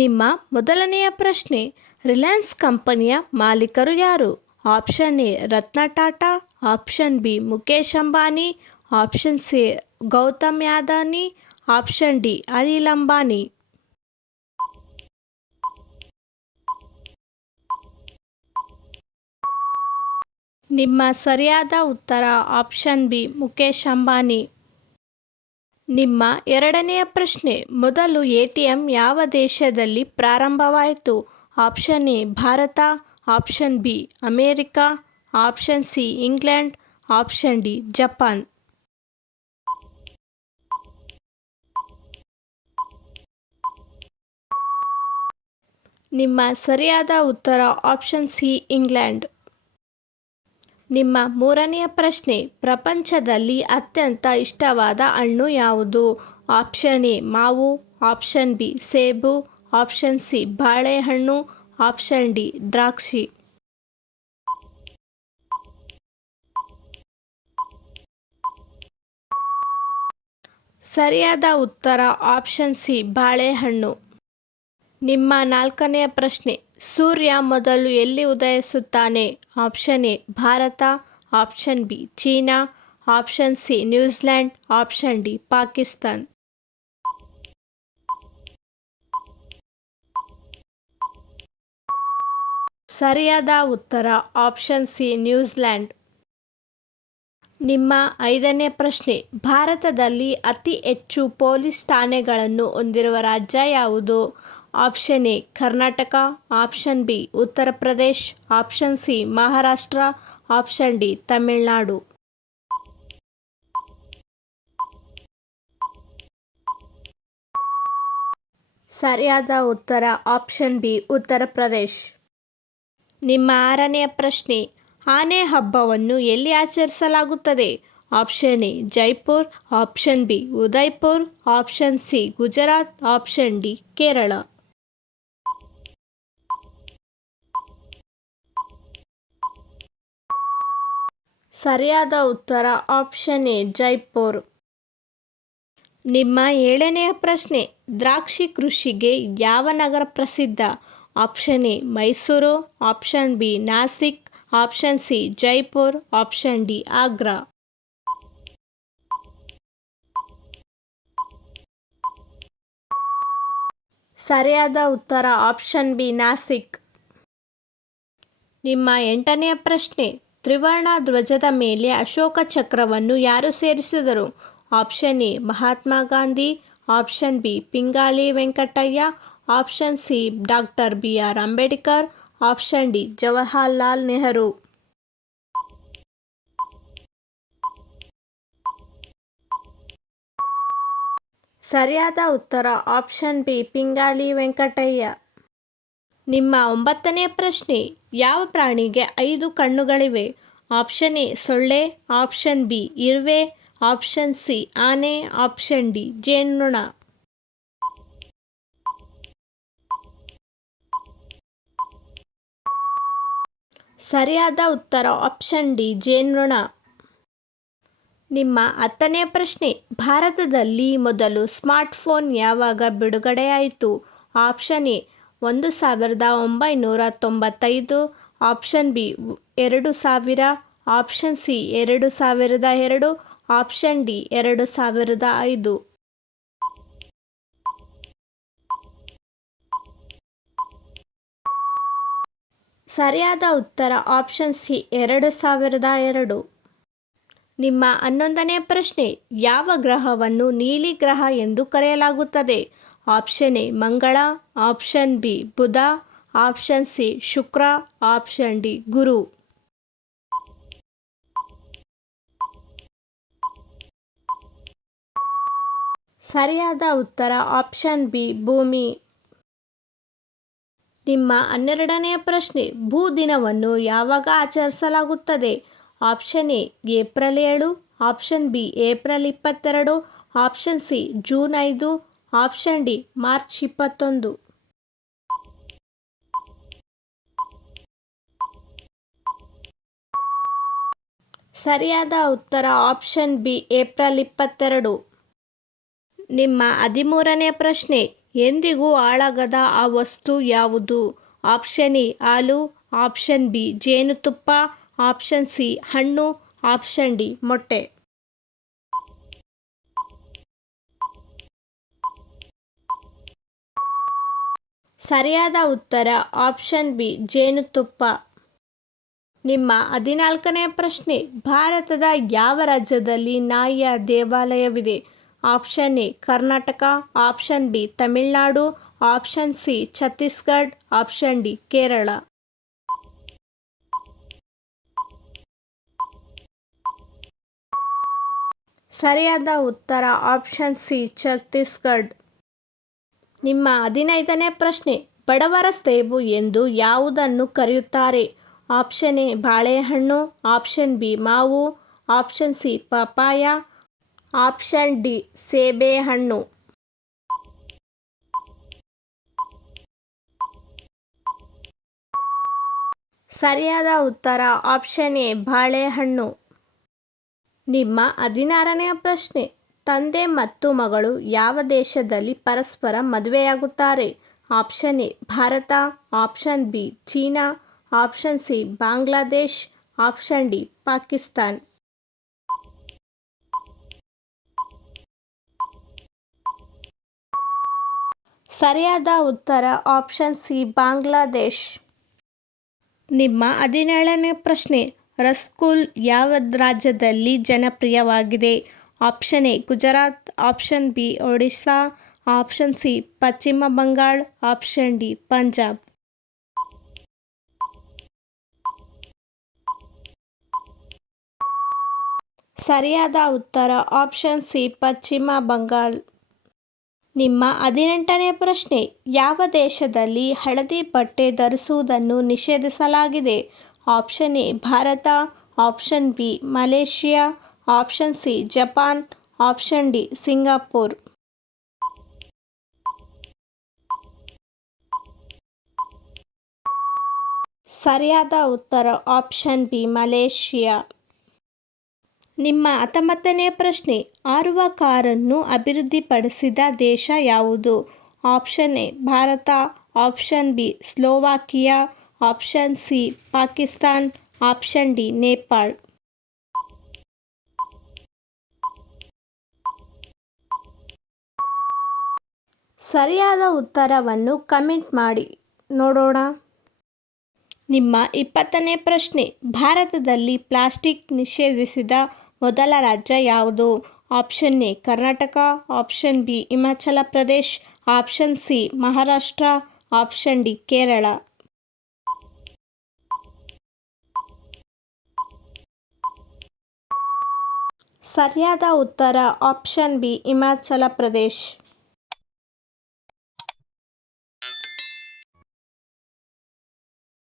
ನಿಮ್ಮ ಮೊದಲನೆಯ ಪ್ರಶ್ನೆ, ರಿಲಯನ್ಸ್ ಕಂಪನಿಯ ಮಾಲೀಕರು ಯಾರು? Option A Ratna Tata, option B Mukesh Ambani, option C Gautam Adani, option D Anil Ambani. ನಿಮ್ಮ ಸರಿಯಾದ ಉತ್ತರ ಆಪ್ಷನ್ ಬಿ ಮುಕೇಶ್ ಅಂಬಾನಿ. ನಿಮ್ಮ ಎರಡನೆಯ ಪ್ರಶ್ನೆ, ಮೊದಲು ಎ.ಟಿ.ಎಂ ಯಾವ ದೇಶದಲ್ಲಿ ಪ್ರಾರಂಭವಾಯಿತು? Option A Bharat, option B America, option C England, option D Japan. ನಿಮ್ಮ ಸರಿಯಾದ ಉತ್ತರ ಆಪ್ಷನ್ ಸಿ ಇಂಗ್ಲೆಂಡ್. ನಿಮ್ಮ ಮೂರನೆಯ ಪ್ರಶ್ನೆ, ಪ್ರಪಂಚದಲ್ಲಿ ಅತ್ಯಂತ ಇಷ್ಟವಾದ ಹಣ್ಣು ಯಾವುದು? ಆಪ್ಷನ್ ಎ ಮಾವು, ಆಪ್ಷನ್ ಬಿ ಸೇಬು, ಆಪ್ಷನ್ ಸಿ ಬಾಳೆಹಣ್ಣು, ಆಪ್ಷನ್ ಡಿ ದ್ರಾಕ್ಷಿ. ಸರಿಯಾದ ಉತ್ತರ ಆಪ್ಷನ್ ಸಿ ಬಾಳೆಹಣ್ಣು. ನಿಮ್ಮ ನಾಲ್ಕನೆಯ ಪ್ರಶ್ನೆ, ಸೂರ್ಯ ಮೊದಲು ಎಲ್ಲಿ ಉದಯಿಸುತ್ತಾನೆ? Option A Bharat, option B China, option C New Zealand, option D Pakistan. ಸರಿಯಾದ ಉತ್ತರ ಆಪ್ಷನ್ ಸಿ ನ್ಯೂಜಿಲೆಂಡ್. ನಿಮ್ಮ ಐದನೇ ಪ್ರಶ್ನೆ, ಭಾರತದಲ್ಲಿ ಅತಿ ಹೆಚ್ಚು ಪೊಲೀಸ್ ಠಾಣೆಗಳನ್ನು ಹೊಂದಿರುವ ರಾಜ್ಯ ಯಾವುದು? Option A Karnataka, option B Uttar Pradesh, option C Maharashtra, option D Tamil Nadu. ಸರಿಯಾದ ಉತ್ತರ ಆಪ್ಷನ್ ಬಿ ಉತ್ತರ ಪ್ರದೇಶ್. ನಿಮ್ಮ ಆರನೆಯ ಪ್ರಶ್ನೆ, ಆನೆ ಹಬ್ಬವನ್ನು ಎಲ್ಲಿ ಆಚರಿಸಲಾಗುತ್ತದೆ? Option A Jaipur, option B Udaipur, option C Gujarat, option D Kerala. ಸರಿಯಾದ ಉತ್ತರ ಆಪ್ಷನ್ ಎ ಜೈಪುರ್. ನಿಮ್ಮ ಏಳನೆಯ ಪ್ರಶ್ನೆ, ದ್ರಾಕ್ಷಿ ಕೃಷಿಗೆ ಯಾವ ನಗರ ಪ್ರಸಿದ್ಧ? Option A Mysuru, option B Nashik, option C Jaipur, option D Agra. ಸರಿಯಾದ ಉತ್ತರ ಆಪ್ಷನ್ ಬಿ ನಾಸಿಕ್. ನಿಮ್ಮ ಎಂಟನೆಯ ಪ್ರಶ್ನೆ, ತ್ರಿವರ್ಣ ಧ್ವಜದ ಮೇಲೆ ಅಶೋಕ ಚಕ್ರವನ್ನು ಯಾರು ಸೇರಿಸಿದರು? Option A Mahatma Gandhi, option B Pingali Venkayya, option C doctor B R. Ambedkar, option D Jawaharlal Nehru. ಸರಿಯಾದ ಉತ್ತರ ಆಪ್ಷನ್ ಬಿ ಪಿಂಗಾಳಿ ವೆಂಕಟಯ್ಯ. ನಿಮ್ಮ ಒಂಬತ್ತನೇ ಪ್ರಶ್ನೆ, ಯಾವ ಪ್ರಾಣಿಗೆ 5 ಕಣ್ಣುಗಳಿವೆ? ಆಪ್ಷನ್ ಎ ಸೊಳ್ಳೆ, ಆಪ್ಷನ್ ಬಿ ಇರುವೆ, ಆಪ್ಷನ್ ಸಿ ಆನೆ, ಆಪ್ಷನ್ ಡಿ ಜೇನುನೊಣ. ಸರಿಯಾದ ಉತ್ತರ ಆಪ್ಷನ್ ಡಿ ಜೇನುನೊಣ. ನಿಮ್ಮ 10ನೇ ಪ್ರಶ್ನೆ, ಭಾರತದಲ್ಲಿ ಮೊದಲು ಸ್ಮಾರ್ಟ್ಫೋನ್ ಯಾವಾಗ ಬಿಡುಗಡೆಯಾಯಿತು? Option A 1995, option B 2000, option C 2002, option D 2005. ಸರಿಯಾದ ಉತ್ತರ ಆಪ್ಷನ್ ಸಿ 2002. ನಿಮ್ಮ 11ನೇ ಪ್ರಶ್ನೆ, ಯಾವ ಗ್ರಹವನ್ನು ನೀಲಿ ಗ್ರಹ ಎಂದು ಕರೆಯಲಾಗುತ್ತದೆ? ಆಪ್ಷನ್ ಎ ಮಂಗಳ, ಆಪ್ಷನ್ ಬಿ ಬುಧ, ಆಪ್ಷನ್ ಸಿ ಶುಕ್ರ, ಆಪ್ಷನ್ ಡಿ ಗುರು. ಸರಿಯಾದ ಉತ್ತರ ಆಪ್ಷನ್ ಬಿ ಭೂಮಿ. ನಿಮ್ಮ 12ನೇ ಪ್ರಶ್ನೆ, ಭೂ ದಿನವನ್ನು ಯಾವಾಗ ಆಚರಿಸಲಾಗುತ್ತದೆ? Option A April 7, option B April 22, option C June 5, option D March 21. ಸರಿಯಾದ ಉತ್ತರ ಆಪ್ಷನ್ ಬಿ ಏಪ್ರಿಲ್ 22. ನಿಮ್ಮ 13ನೇ ಪ್ರಶ್ನೆ, ಎಂದಿಗೂ ಹಾಳಾಗದ ಆ ವಸ್ತು ಯಾವುದು? ಆಪ್ಷನ್ ಎ ಹಾಲು, ಆಪ್ಷನ್ ಬಿ ಜೇನುತುಪ್ಪ, ಆಪ್ಷನ್ ಸಿ ಹಣ್ಣು, ಆಪ್ಷನ್ ಡಿ ಮೊಟ್ಟೆ. ಸರಿಯಾದ ಉತ್ತರ ಆಪ್ಷನ್ ಬಿ ಜೇನುತುಪ್ಪ. ನಿಮ್ಮ 14ನೇ ಪ್ರಶ್ನೆ, ಭಾರತದ ಯಾವ ರಾಜ್ಯದಲ್ಲಿ ನಾಯಿಯ ದೇವಾಲಯವಿದೆ? Option A Karnataka, option B Tamil Nadu, option C Chhattisgarh, option D Kerala. ಸರಿಯಾದ ಉತ್ತರ ಆಪ್ಷನ್ ಸಿ ಛತ್ತೀಸ್ಗಢ. ನಿಮ್ಮ 15ನೇ ಪ್ರಶ್ನೆ, ಬಡವರ ಸೇಬು ಎಂದು ಯಾವುದನ್ನು ಕರೆಯುತ್ತಾರೆ? ಆಪ್ಷನ್ ಎ ಬಾಳೆಹಣ್ಣು, ಆಪ್ಷನ್ ಬಿ ಮಾವು, option C papaya, option D ಸೇಬೆಹಣ್ಣು. ಸರಿಯಾದ ಉತ್ತರ ಆಪ್ಷನ್ ಎ ಬಾಳೆಹಣ್ಣು. ನಿಮ್ಮ 16ನೇ ಪ್ರಶ್ನೆ, ತಂದೆ ಮತ್ತು ಮಗಳು ಯಾವ ದೇಶದಲ್ಲಿ ಪರಸ್ಪರ ಮದುವೆಯಾಗುತ್ತಾರೆ? Option A Bharat, option B China, option C Bangladesh, option D Pakistan. ಸರಿಯಾದ ಉತ್ತರ ಆಪ್ಷನ್ ಸಿ ಬಾಂಗ್ಲಾದೇಶ್. ನಿಮ್ಮ 17ನೇ ಪ್ರಶ್ನೆ, ರಸಗುಲ್ ಯಾವ ರಾಜ್ಯದಲ್ಲಿ ಜನಪ್ರಿಯವಾಗಿದೆ? Option A Gujarat, option B Odisha, option C ಪಶ್ಚಿಮ ಬಂಗಾಳ, ಆಪ್ಷನ್ ಡಿ ಪಂಜಾಬ್. ಸರಿಯಾದ ಉತ್ತರ ಆಪ್ಷನ್ ಸಿ ಪಶ್ಚಿಮ ಬಂಗಾಳ. ನಿಮ್ಮ 18ನೇ ಪ್ರಶ್ನೆ, ಯಾವ ದೇಶದಲ್ಲಿ ಹಳದಿ ಬಟ್ಟೆ ಧರಿಸುವುದನ್ನು ನಿಷೇಧಿಸಲಾಗಿದೆ? Option A Bharat, option B Malaysia, option C Japan, option D Singapore. ಸರಿಯಾದ ಉತ್ತರ ಆಪ್ಷನ್ ಬಿ ಮಲೇಷಿಯಾ. ನಿಮ್ಮ 19ನೇ ಪ್ರಶ್ನೆ, ಹಾರುವ ಕಾರನ್ನು ಅಭಿವೃದ್ಧಿಪಡಿಸಿದ ದೇಶ ಯಾವುದು? Option A Bharat, option B Slovakia, option C Pakistan, option D Nepal. ಸರಿಯಾದ ಉತ್ತರವನ್ನು ಕಮೆಂಟ್ ಮಾಡಿ ನೋಡೋಣ. ನಿಮ್ಮ 20ನೇ ಪ್ರಶ್ನೆ, ಭಾರತದಲ್ಲಿ ಪ್ಲಾಸ್ಟಿಕ್ ನಿಷೇಧಿಸಿದ ಮೊದಲ ರಾಜ್ಯ ಯಾವುದು? Option A Karnataka, option B Himachal Pradesh, option C Maharashtra, option D Kerala. ಸರಿಯಾದ ಉತ್ತರ ಆಪ್ಷನ್ ಬಿ ಹಿಮಾಚಲ ಪ್ರದೇಶ್.